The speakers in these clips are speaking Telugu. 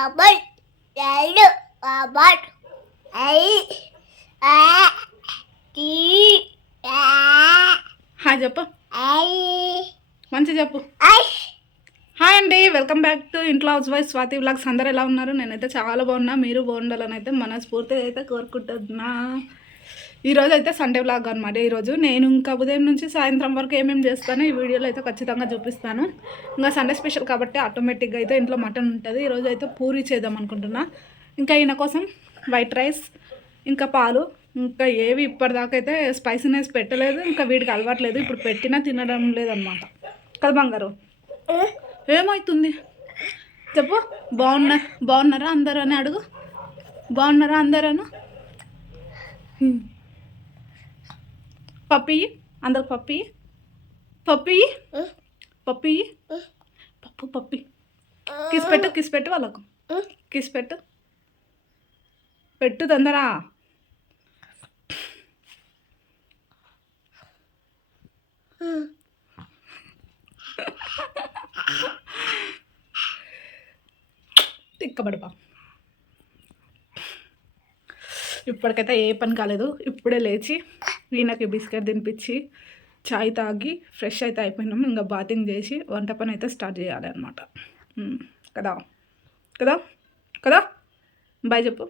అబ్బల్ రెండు అబ్బల్ ఐ ఆ టీ ఆ హాయ్ చెప్పు. ఐ మంచి చెప్పు. హాయ్ అండి వెల్కమ్ బ్యాక్ టు ఇంట్లో హౌస్ వైఫ్ స్వాతి బ్లాగ్స్ అందరు ఎలా ఉన్నారు? నేనైతే చాలా బాగున్నా మీరు బాగుండాలని అయితే మనస్ఫూర్తిగా అయితే కోరుకుంటున్నా. ఈరోజు అయితే సండే బ్లాగ్ అనమాట ఈరోజు నేను ఇంకా ఉదయం నుంచి సాయంత్రం వరకు ఏమేమి చేస్తానో ఈ వీడియోలో అయితే ఖచ్చితంగా చూపిస్తాను. ఇంకా సండే స్పెషల్ కాబట్టి ఆటోమేటిక్గా అయితే ఇంట్లో మటన్ ఉంటుంది. ఈరోజు అయితే పూరి చేద్దాం అనుకుంటున్నా. ఇంకా ఈయన కోసం వైట్ రైస్ ఇంకా పాలు ఇంకా ఏవి ఇప్పటిదాకా అయితే స్పైసీనెస్ పెట్టలేదు ఇంకా వీడికి అలవాట్లేదు ఇప్పుడు పెట్టినా తినడం లేదనమాట కదా బంగారు? ఏమవుతుంది చెప్పు. బాగున్నా బాగున్నారా అందరూ అని అడుగు. బాగున్నారా అందరూ పప్పి? అందరు పప్పి? పప్పి? పప్పి? పప్పు పప్పి. కిస్ పెట్టు కిస్ పెట్టు వాళ్ళకు. కిస్ పెట్టు. పెట్టు తొందరా తిక్కబడిపా ఇప్పటికైతే ఏ పని కాలేదు. ఇప్పుడే లేచి వీణకి బిస్కెట్ తినిపించి చాయ్ తాగి ఫ్రెష్ అయితే అయిపోయినాం ఇంకా బాతింగ్ చేసి వంట పని అయితే స్టార్ట్ చేయాలి అనమాట కదా? కదా? కదా? బాయ్ చెప్పు.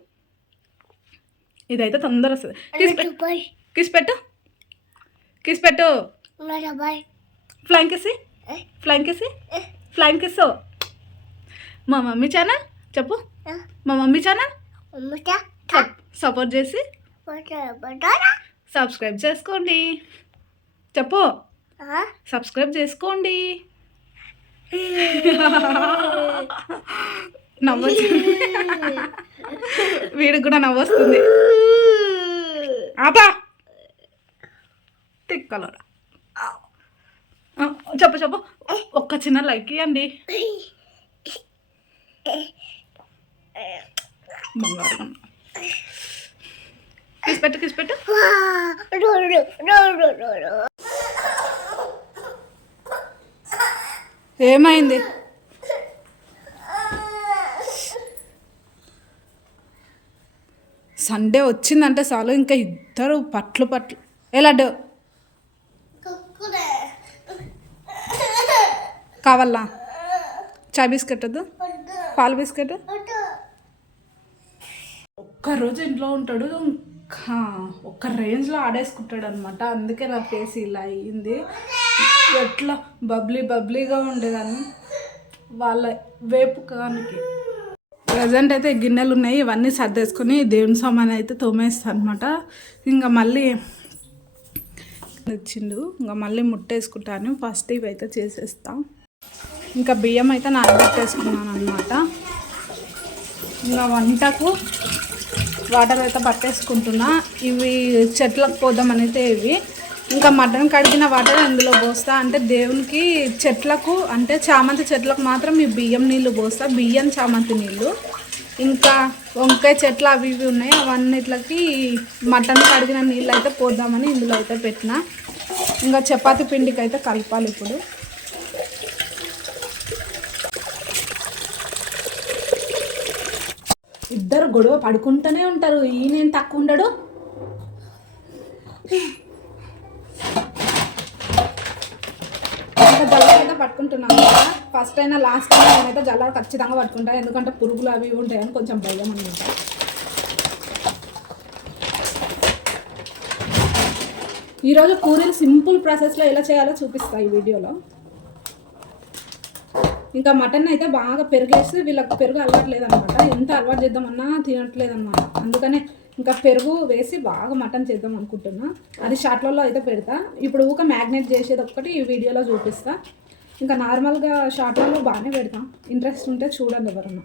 ఇదైతే తొందర వస్తుంది. కిస్ పెట్టు. కిస్ పెట్టు. ఫ్లైంగ్ కిసి ఫ్లైంగ్ కిసి ఫ్లైంగ్ కిస్ మా మమ్మీ ఛానల్ చెప్పు. మా మమ్మీ ఛానల్ సపోర్ట్ చేసి. సబ్స్క్రైబ్ చేసుకోండి. చెప్పు. సబ్స్క్రైబ్ చేసుకోండి. నవ్వచ్చు. వీడికి కూడా నవ్వొస్తుంది. ఆపా. తిక్కలరా చెప్పు చెప్పు. ఒక్క చిన్న లైక్ ఇవ్వండి బంగారం. కిస్ పెట్టు కిస్ పెట్టు. ఏమైంది? సండే వచ్చిందంటే చాలు ఇంకా ఇద్దరు పట్లు పట్లు. ఏ లడ్డు? కావాలా? చాయ్ బిస్కెట్ వద్దు? పాల బిస్కెట్? ఒక్కరోజు ఇంట్లో ఉంటాడు ఒక్క ఒక్క రేంజ్లో ఆడేసుకుంటాడు అనమాట అందుకే నా ఫేస్ ఇలా అయ్యింది. ఎట్లా బబ్లీ బబ్లీగా ఉండేదాన్ని వాళ్ళ వేపుకానికి ప్రజెంట్ అయితే గిన్నెలు ఉన్నాయి ఇవన్నీ సర్దేసుకొని దేవుని సామాన్ అయితే తోమేస్తాను అనమాట ఇంకా మళ్ళీ వచ్చిండు ఇంకా మళ్ళీ ముట్టేసుకుంటాను. ఫస్ట్ ఇవి అయితే చేసేస్తాం. ఇంకా బియ్యం అయితే నానబెట్టేసుకున్నాను అనమాట ఇంకా వంటకు వాటర్ అయితే పట్టేసుకుంటున్నా. ఇవి చెట్లకు పోదాం అయితే ఇవి. ఇంకా మటన్ కడిగిన వాటర్ అందులో పోస్తా. అంటే దేవునికి చెట్లకు అంటే చామంతి చెట్లకు మాత్రం ఈ బియ్యం నీళ్ళు పోస్తా. బియ్యం చామంతి నీళ్ళు. ఇంకా వంకాయ చెట్లు అవి ఇవి ఉన్నాయి. అవన్నిట్లకి మటన్ కడిగిన నీళ్ళు అయితే పోద్దామని ఇందులో అయితే పెట్టిన. ఇంకా చపాతి పిండికి అయితే కలపాలి ఇప్పుడు ఇద్దరు గొడవ పడుకుంటూనే ఉంటారు. ఈయనేం తక్కువ ఉండడు. ఇంకా జల్లడ అయితే పట్టుకుంటున్నాను కదా. ఫస్ట్ అయినా లాస్ట్ అయినా నేనైతే జల్లడ ఖచ్చితంగా పట్టుకుంటాను ఎందుకంటే పురుగులు అవి ఉంటాయని కొంచెం భయం అనమాట ఈరోజు పూరీలు సింపుల్ ప్రాసెస్లో ఎలా చేయాలో చూపిస్తాను ఈ వీడియోలో. ఇంకా మటన్ అయితే బాగా పెరిగేసి వీళ్ళకి పెరుగు అలవాట్లేదు అనమాట ఎంత అలవాటు చేద్దామన్నా తినట్లేదు అనమాట అందుకనే ఇంకా పెరుగు వేసి బాగా మటన్ చేద్దాం అనుకుంటున్నా. అది షార్ట్లలో అయితే పెడతా. ఇప్పుడు ఊక మ్యాగ్నేట్ చేసేది ఒక్కటి ఈ వీడియోలో చూపిస్తా. ఇంకా నార్మల్గా షార్ట్లలో బాగానే పెడతాం. ఇంట్రెస్ట్ ఉంటే చూడండి ఎవరన్నా.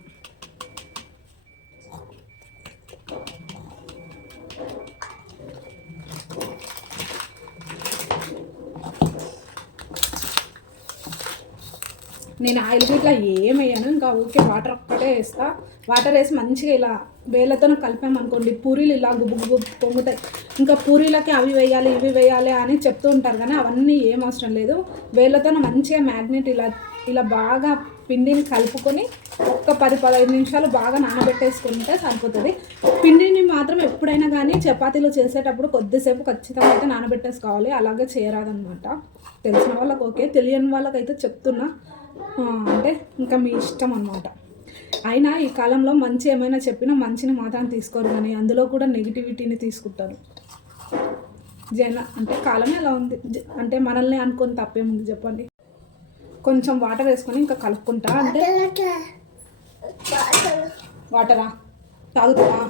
నేను ఆయిల్ ఇట్లా ఏం వేయను ఇంకా ఊరికే వాటర్ ఒక్కటే వేస్తా. వాటర్ వేసి మంచిగా ఇలా వేళ్ళతో కలిపామనుకోండి పూరీలు ఇలా గుబ్బు గుబ్బు పొంగుతాయి. ఇంకా పూరీలకి అవి వేయాలి ఇవి వేయాలి అని చెప్తూ ఉంటారు కానీ అవన్నీ ఏం అవసరం లేదు. వేళ్ళతో మంచిగా మ్యాగ్నెట్ ఇలా ఇలా బాగా పిండిని కలుపుకొని ఒక్క పది పదహైదు నిమిషాలు బాగా నానబెట్టేసుకుంటే సరిపోతుంది. పిండిని మాత్రం ఎప్పుడైనా కానీ చపాతీలు చేసేటప్పుడు కొద్దిసేపు ఖచ్చితంగా అయితే నానబెట్టేసుకోవాలి. అలాగే చేయరాదనమాట. తెలిసిన వాళ్ళకి ఓకే తెలియని వాళ్ళకైతే చెప్తున్నా. అంటే ఇంకా మీ ఇష్టం అనమాట అయినా ఈ కాలంలో మంచి ఏమైనా చెప్పినా మంచిని మాత్రం తీసుకోరు కానీ అందులో కూడా నెగిటివిటీని తీసుకుంటారు. జన అంటే కాలమే అలా ఉంది. జ- అంటే మనల్ని అనుకొని తప్పేముంది చెప్పండి. కొంచెం వాటర్ వేసుకొని ఇంకా కలుపుకుంటా అంటే వాటరా తాగుతావా?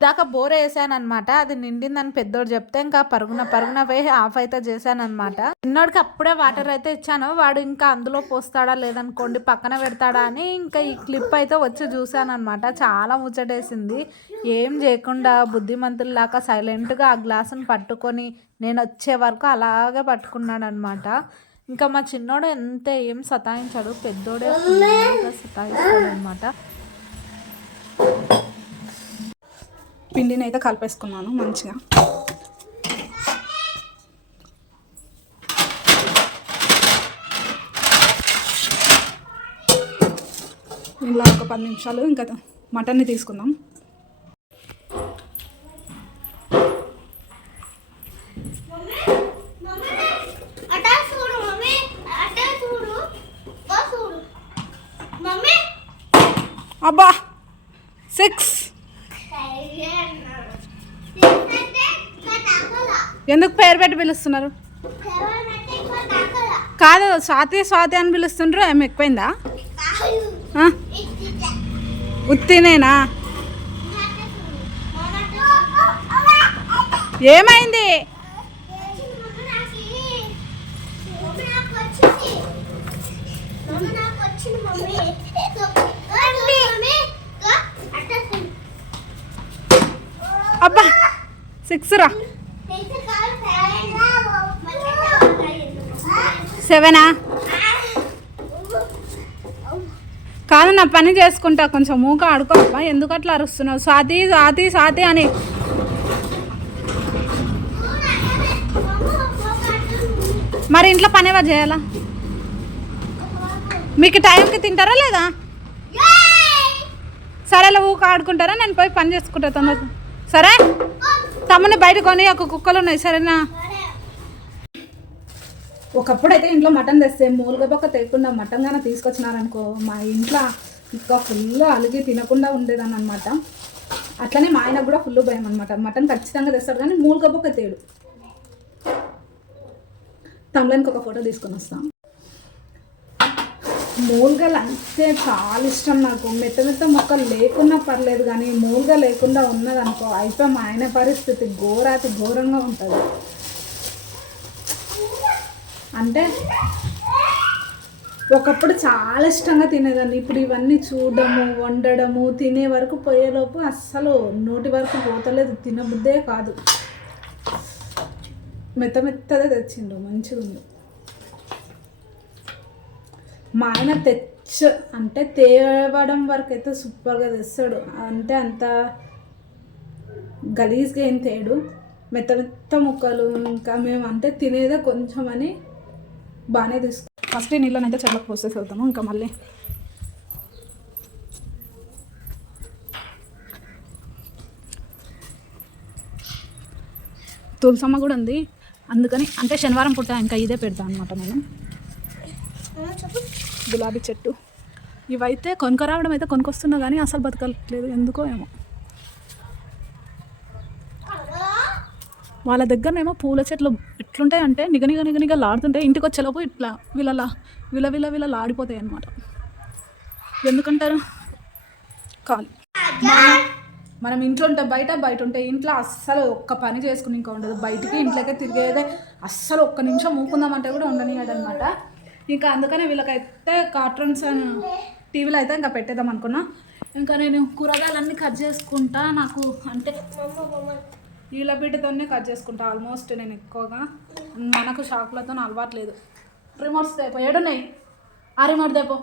దాకా బోర్ వేసానమాట అది నిండిందని పెద్దోడు చెప్తే ఇంకా పరుగున పరుగున పోయి ఆఫ్ అయితే చేశానమాట చిన్నోడికి అప్పుడే వాటర్ అయితే ఇచ్చాను. వాడు ఇంకా అందులో పోస్తాడా లేదనుకోండి పక్కన పెడతాడా అని ఇంకా ఈ క్లిప్ అయితే వచ్చి చూశానమాట చాలా ముచ్చటేసింది. ఏం చేయకుండా బుద్ధిమంతుల్లాగా సైలెంట్గా ఆ గ్లాసుని పట్టుకొని నేను వచ్చే వరకు అలాగే పట్టుకున్నాడు అనమాట ఇంకా మా చిన్నోడు ఎంత ఏం సతాయించాడు పెద్దోడే సతాయిస్తాడు అనమాట పిండిని అయితే కలిపేసుకున్నాను మంచిగా. ఇలా ఒక పది నిమిషాలు ఇంకా మటన్ని తీసుకుందాం. అబ్బా సిక్స్. ఎందుకు పేరు పెట్టి పిలుస్తున్నారు? కాదు స్వాతి స్వాతి అని పిలుస్తుండ్రు ఏమి ఎక్కువైందా? ఉత్తినేనా? ఏమైంది? అబ్బా సిక్స్ రా. సెవెనా కాదు నా పని చేసుకుంటా. కొంచెం మూక ఆడుకో అబ్బా ఎందుకు అట్లా అరుస్తున్నావు? స్వాతి స్వాతి స్వాతి అని. మరి ఇంట్లో పని ఎవరు చేయాలా? మీకు టైంకి తింటారా లేదా? సరేలే ఊక ఆడుకుంటారా? నేను పోయి పని చేసుకుంటా తొందర సరే? తమ్ముని బయట కొని ఒక కుక్కలు ఉన్నాయి సరేనా? ఒకప్పుడు అయితే ఇంట్లో మటన్ తెస్తే మూలుగా పక్క తెగకుండా మటన్ కానీ తీసుకొచ్చినారనుకో మా ఇంట్లో ఇంకా ఫుల్ అలిగి తినకుండా ఉండేదాన్ని అనమాట అట్లనే మా ఆయనకు కూడా ఫుల్ భయం అనమాట మటన్ ఖచ్చితంగా తెస్తాడు కానీ మూలుగా పక్క తేడు. తమ్మునికి ఒక ఫోటో తీసుకొని వస్తాం. మూలుగలు అంటే చాలా ఇష్టం నాకు. మెత్త మెత్త మొక్కలు లేకున్నా పర్లేదు కానీ మూలుగ లేకుండా ఉన్నదనుకో అయితే మా ఆయన పరిస్థితి ఘోరాతి ఘోరంగా ఉంటుంది. అంటే ఒకప్పుడు చాలా ఇష్టంగా తినేదాన్ని. ఇప్పుడు ఇవన్నీ చూడడము వండడము తినే వరకు పోయేలోపు అస్సలు నోటి వరకు పోతలేదు. తినబుద్దే కాదు. మెత్త మెత్తదే తెచ్చిండు మంచిగా ఉంది మా ఆయన తెచ్చ అంటే తేవడం వరకు అయితే సూపర్గా తెస్తాడు. అంటే అంత గలీజ్గా ఏం తేడు. మెత్త మెత్త ముక్కలు ఇంకా మేము అంటే తినేదే కొంచెం అని బాగానే తీసుకు ఫస్ట్ నీళ్ళనైతే చెట్లకు పోసేసి వెళ్తాము ఇంకా మళ్ళీ తులసమ్మ కూడా ఉంది. అందుకని అంటే శనివారం పుట్ట ఇంకా ఇదే పెడతాను అనమాట నేను. గులాబీ చెట్టు. ఇవైతే కొనుకరావడం అయితే కొనుక్కొస్తున్నా కానీ అసలు బతకట్లేదు. ఎందుకో ఏమో. వాళ్ళ దగ్గరనేమో పూల చెట్లు ఎట్లుంటాయి అంటే నిగ నిగ నిగ నిగ లాడుతుంటాయి. ఇంటికి వచ్చేలోపు ఇట్లా విలలా విల విల విల లాడిపోతాయి అనమాట ఎందుకంటారు? కాలు మనం- ఇంట్లో ఉంటే బయట బయట ఉంటే ఇంట్లో అస్సలు ఒక్క పని చేసుకుని ఇంకా ఉండదు. బయటికి ఇంట్లోకే తిరిగేదే అస్సలు ఒక్క నిమిషం ఊకుందామంటే కూడా ఉండనియాడు ఇంకా అందుకనే వీళ్ళకైతే కార్టూన్స్ టీవీలో అయితే ఇంకా పెట్టేద్దాం అనుకున్నా. ఇంకా నేను కూరగాయలన్నీ కట్ చేసుకుంటా నాకు అంటే వీళ్ళ పీటతోనే కట్ చేసుకుంటా ఆల్మోస్ట్ నేను ఎక్కువగా. మనకు షాకులతో అలవాట్లేదు. రిమోట్స్ తేపో ఏడున్నాయి? ఆ రిమోట్ తేపో.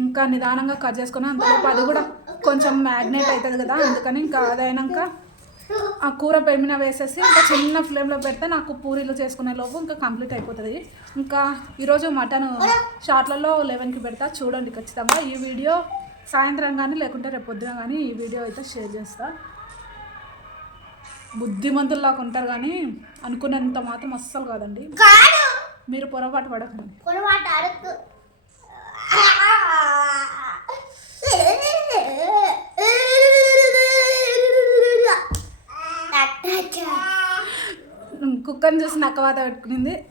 ఇంకా నిదానంగా కట్ చేసుకుని అంతలోపు అది కూడా కొంచెం మ్యాగ్నెట్ అవుతుంది కదా అందుకని ఇంకా అదైనాక ఆ కూర పెరిమిన వేసేసి ఇంకా చిన్న ఫ్లేమ్లో పెడితే నాకు పూరీలు చేసుకునే లోపు ఇంకా కంప్లీట్ అయిపోతుంది. ఇంకా ఈరోజు మటన్ షార్ట్లలో లెవెన్కి పెడతా. చూడండి ఖచ్చితంగా ఈ వీడియో సాయంత్రం కానీ లేకుంటే రేపు పొద్దున కానీ ఈ వీడియో అయితే షేర్ చేస్తా. బుద్ధిమంతుల్లాగా ఉంటారు కానీ అనుకునేంత మాత్రం అస్సలు కాదండి. కాదు. మీరు పొరపాటు పడకండి. కుక్కని చూసి నక్కవాత పెట్టుకునింది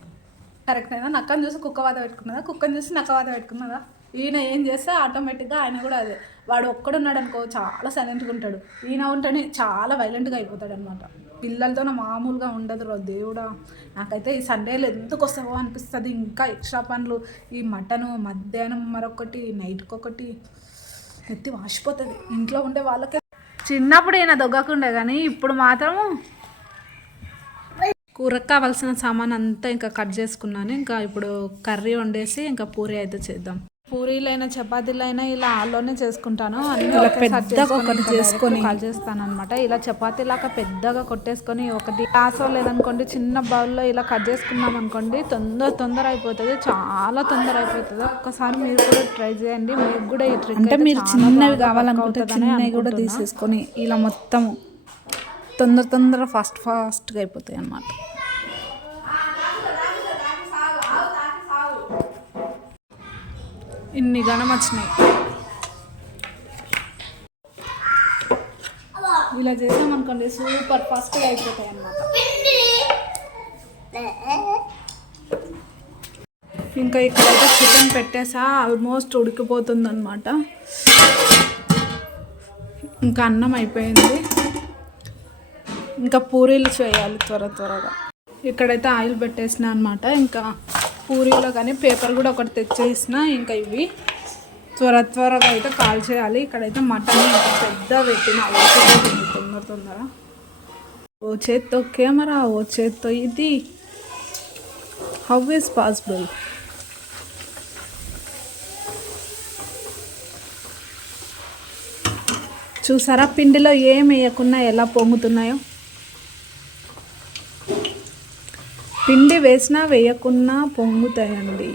కరెక్ట్ అయినా నక్కని చూసి కుక్కవాత పెట్టుకున్నదా? కుక్కని చూసి నక్కవాత పెట్టుకున్నదా? ఈయన ఏం చేస్తే ఆటోమేటిక్గా ఆయన కూడా అదే. వాడు ఒక్కడున్నాడు అనుకో చాలా సైలెంట్గా ఉంటాడు. ఈయన ఉంటేనే చాలా వైలెంట్గా అయిపోతాడు అనమాట పిల్లలతో మామూలుగా ఉండదు రా దేవుడా. నాకైతే ఈ సండేలు ఎందుకు వస్తావో అనిపిస్తుంది. ఇంకా ఎక్స్ట్రా పనులు ఈ మటను మధ్యాహ్నం మరొకటి నైట్కి ఒకటి ఎత్తి వాసిపోతుంది. ఇంట్లో ఉండే వాళ్ళకే. చిన్నప్పుడు ఈయన దొగ్గకుండే కానీ ఇప్పుడు మాత్రము కూరకు కావాల్సిన సామాన్ అంతా ఇంకా కట్ చేసుకున్నాను. ఇంకా ఇప్పుడు కర్రీ వండేసి ఇంకా పూరి అయితే చేద్దాం. పూరీలైనా చపాతీలైనా ఇలా ఆల్లోనే చేసుకుంటాను. అన్ని పెద్దగా ఒకటి చేసుకొని కాల్ చేస్తాను అనమాట ఇలా చపాతీ లాగా పెద్దగా కొట్టేసుకొని ఒకటి గ్లాసో లేదనుకోండి చిన్న బౌల్లో ఇలా కట్ చేసుకున్నాం అనుకోండి తొందర తొందర అయిపోతుంది. చాలా తొందర అయిపోతుంది. ఒక్కసారి మీరు కూడా ట్రై చేయండి. మీకు కూడా ఈ ట్రిక్ అంటే మీరు చిన్నవి కావాలనుకుంటే చిన్నవి కూడా తీసేసుకొని ఇలా మొత్తము తొందర తొందర ఫాస్ట్ ఫాస్ట్గా అయిపోతాయి అన్నమాట. ఇన్ని ఘనం వచ్చినాయి ఇలా చేసామనుకోండి సూపర్ ఫాస్ట్గా అయిపోతాయి అన్నమాట. ఇంకా ఇక్కడైతే చికెన్ పెట్టేసా ఆల్మోస్ట్ ఉడికిపోతుంది అనమాట ఇంకా అన్నం అయిపోయింది. ఇంకా పూరీలు చేయాలి త్వర త్వరగా. ఇక్కడైతే ఆయిల్ పెట్టేసిన అనమాట ఇంకా పూరీలో కానీ పేపర్ కూడా ఒకటి తెచ్చేసిన ఇంకా ఇవి. త్వర త్వరగా అయితే కాల్ చేయాలి. ఇక్కడైతే మటన్ ఇంకా పెద్ద పెట్టిన. తొందర తొందర. ఓ చేత్తో కెమెరా ఓ చేత్తో ఇది. హౌ ఈస్ పాసిబుల్ చూసారా? పిండిలో ఏం వేయకుండా ఎలా పొంగుతున్నాయో? పిండి వేసినా వేయకున్నా పొంగుతాయండి.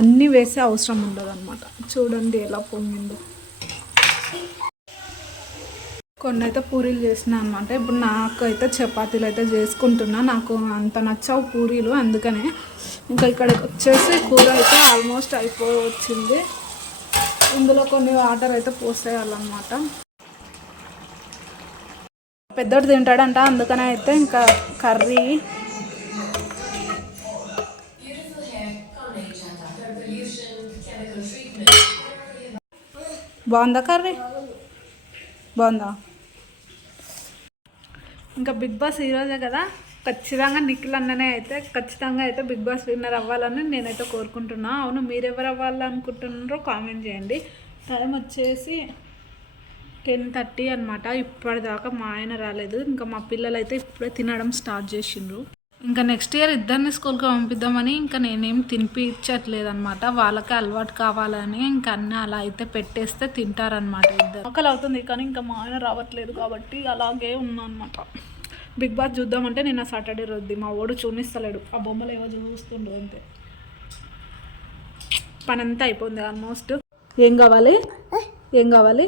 అన్నీ వేసే అవసరం ఉండదన్నమాట. చూడండి ఎలా పొంగిందో. కొన్ని అయితే పూరీలు చేసిన అనమాట ఇప్పుడు నాకు అయితే చపాతీలు అయితే చేసుకుంటున్నా. నాకు అంత నచ్చావు పూరీలు అందుకనే ఇంకా ఇక్కడికి వచ్చేసి కూర అయితే ఆల్మోస్ట్ అయిపోయి వచ్చింది ఇందులో కొన్ని వాటర్ అయితే పోసేయాలన్నమాట. పెద్దోడు తింటాడంట అందుకనే అయితే ఇంకా కర్రీ. బాగుందా కర్రీ? బాగుందా? ఇంకా బిగ్ బాస్ ఈరోజే కదా? ఖచ్చితంగా నిఖిల్ అన్ననే అయితే ఖచ్చితంగా అయితే బిగ్ బాస్ విన్నర్ అవ్వాలని నేనైతే కోరుకుంటున్నా. అవును మీరెవరు అవ్వాలనుకుంటున్నారో కామెంట్ చేయండి. టైం వచ్చేసి టెన్ థర్టీ అనమాట ఇప్పటిదాకా మా ఆయన రాలేదు. ఇంకా మా పిల్లలు అయితే ఇప్పుడే తినడం స్టార్ట్ చేసిండ్రు. ఇంకా నెక్స్ట్ ఇయర్ ఇద్దరిని స్కూల్కి పంపిద్దామని ఇంకా నేనేం తినిపించట్లేదు అనమాట వాళ్ళకి అలవాటు కావాలని ఇంకా అన్నీ అలా అయితే పెట్టేస్తే తింటారనమాట ఇద్దరు. ఆకలి అవుతుంది కానీ ఇంకా మా ఆయన రావట్లేదు కాబట్టి అలాగే ఉన్నా అనమాట బిగ్ బాస్ చూద్దామంటే నిన్న సాటర్డే రోజుది. మా ఓడు చూనిస్తలేడు ఆ బొమ్మలు ఏవో చూస్తుండు అంతే. పని అంతా అయిపోయింది ఆల్మోస్ట్ ఏం కావాలి? ఏం కావాలి?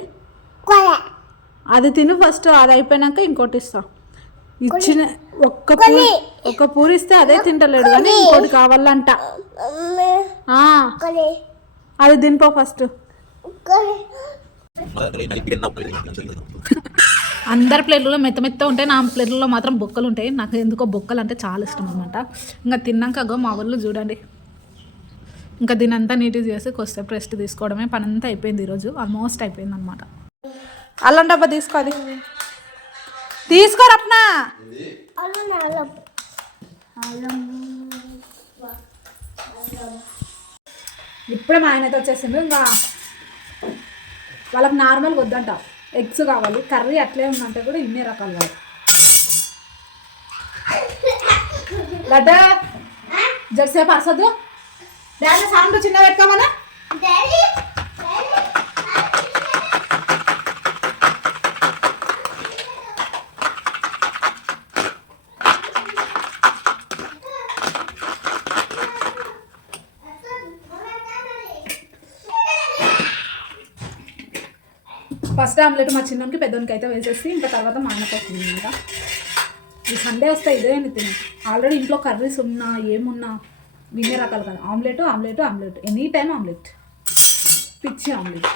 అది తిను ఫస్ట్ అది అయిపోయినాక ఇంకోటి ఇస్తా ఇచ్చిన ఒక్క పూరి ఒక్క పూరి ఇస్తే అదే తింటలేడు కానీ ఇంకోటి కావాలంట. అది తినిపో ఫస్ట్. అందరి ప్లేట్లలో మెత్త మెత్త ఉంటాయి. నా ప్లేట్లలో మాత్రం బొక్కలు ఉంటాయి. నాకు ఎందుకో బొక్కలు అంటే చాలా ఇష్టం అనమాట ఇంకా తిన్నాక అగో మా వాళ్ళు చూడండి. ఇంకా దీని అంతా నీట్గా చేసి కొద్దిసేపు రెస్ట్ తీసుకోవడమే. పని అంతా అయిపోయింది ఈరోజు. ఆల్మోస్ట్ అయిపోయింది అనమాట అల్లం డబ్బా తీసుకో అది. తీసుకో ఇప్పుడే మా ఆయనతో వచ్చేసింది వచ్చేసిండు. ఇంకా వాళ్ళకి నార్మల్ వద్దంట. ఎగ్స్ కావాలి. కర్రీ అట్లే ఉందంటే కూడా ఇన్ని రకాలు కావాలి. లడ్డా. జరసేపు అరసద్దు. దాన్ని సౌండ్ చిన్న పెట్టుకోమన్నా ఫస్ట్ ఆమ్లెట్ మా చిన్నకి పెద్దోనికి అయితే వేసేసి ఇంకా తర్వాత మా ఆయనకు వస్తుంది అనమాట ఈ సండే వస్తే ఇదే తిని ఆల్రెడీ ఇంట్లో కర్రీస్ ఉన్నా ఏమున్నా వినే రకాలు కాదు. Omelette omelette omelette. Any time omelette. పిచ్చి ఆమ్లెట్.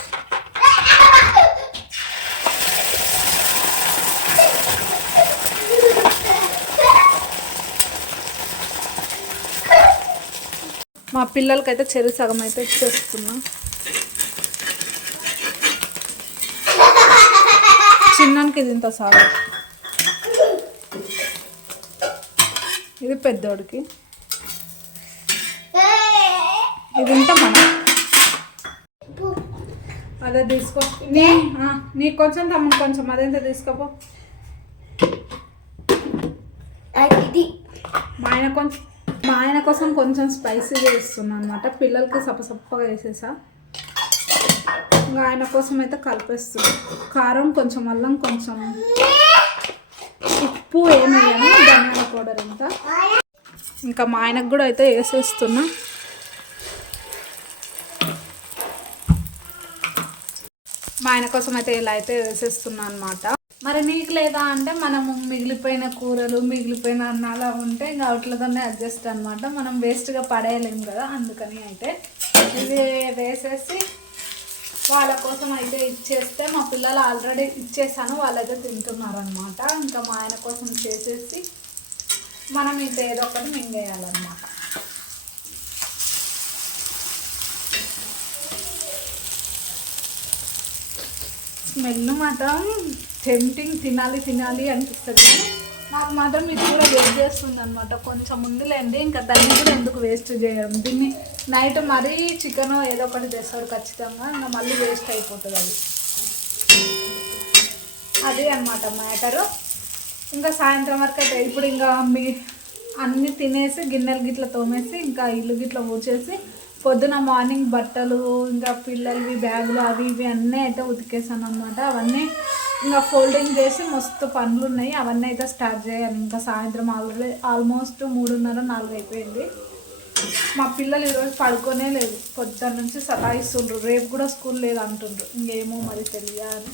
మా పిల్లలకైతే చెరు సగం అయితే ఇచ్చేస్తున్నా. చిన్నానికి ఇది ఇంత సాగు ఇది పెద్దోడికి. ఇది ఇంత మన. అదే తీసుకో. నీకు కొంచెం తమ్ముడు కొంచెం అదేంత తీసుకోపో. మా ఆయన కొంచెం మా ఆయన కోసం కొంచెం స్పైసీగా వేస్తున్నాను అనమాట పిల్లలకి సప్పసప్పగా వేసేసా ఇంకా ఆయన కోసం అయితే కలిపేస్తుంది కారం కొంచెం అల్లం కొంచెం. ఉప్పు ఏమి వేయను ధనియాల పౌడర్ అంతా. ఇంకా మా ఆయనకు కూడా అయితే వేసేస్తున్నా. మా ఆయన కోసం అయితే ఇలా అయితే వేసేస్తున్నా అనమాట మరి నీకు లేదా అంటే మనము మిగిలిపోయిన కూరలు మిగిలిపోయిన అన్నాలు ఉంటే ఇంకా అవుట్లతోనే అడ్జస్ట్ అనమాట మనం వేస్ట్గా పడేయలేము కదా అందుకని అయితే ఇది వేసేసి వాళ్ళ కోసం అయితే ఇచ్చేస్తే మా పిల్లలు ఆల్రెడీ ఇచ్చేసాను వాళ్ళైతే తింటున్నారు అనమాట ఇంకా మా ఆయన కోసం చేసేసి మనం ఇంకా ఏదో ఒకటి మింగేయాలన్నమాట. స్మెల్ మాత్రం టెంప్టింగ్ తినాలి తినాలి అనిపిస్తుంది కానీ నాకు మాత్రం ఇది కూడా వేస్ట్ చేస్తుంది అనమాట కొంచెం ఉందిలేండి ఇంకా దాన్ని కూడా ఎందుకు వేస్ట్ చేయడం? దీన్ని నైట్ మరీ చికెన్ ఏదో ఒకటి తెస్తాడు ఖచ్చితంగా ఇంకా మళ్ళీ వేస్ట్ అయిపోతుంది అది. అదే అనమాట మ్యాటరు. ఇంకా సాయంత్రం వరకు అయితే ఇప్పుడు ఇంకా మీ అన్నీ తినేసి గిన్నెలు గిట్ల తోమేసి ఇంకా ఇల్లు గిట్ల ఊచేసి పొద్దున మార్నింగ్ బట్టలు ఇంకా పిల్లలవి బ్యాగులు అవి ఇవి అన్నీ అయితే ఉతికేసాను అనమాట అవన్నీ ఇంకా ఫోల్డింగ్ చేసి మస్తు పనులు ఉన్నాయి అవన్నీ అయితే స్టార్ట్ చేయాలి. ఇంకా సాయంత్రం ఆల్రెడీ ఆల్మోస్ట్ మూడున్నర నాలుగు అయిపోయింది. మా పిల్లలు ఈరోజు పడుకోనే లేదు. పొద్దున్న నుంచి సతాయిస్తుండ్రు. రేపు కూడా స్కూల్ లేదు అంటుండ్రు ఇంకేమో మరి తెలియాలి.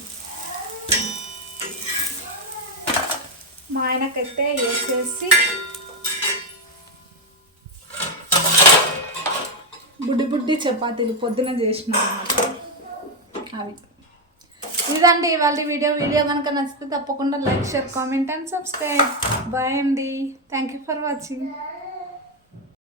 మా ఆయనకైతే వేసేసి బుడ్డి బుడ్డి చపాతీలు పొద్దున చేసిన అవి. ఇదండి ఇవాళ వీడియో. వీడియో కనుక నచ్చితే తప్పకుండా like share comment and subscribe. Bye అండి. Thank you for watching.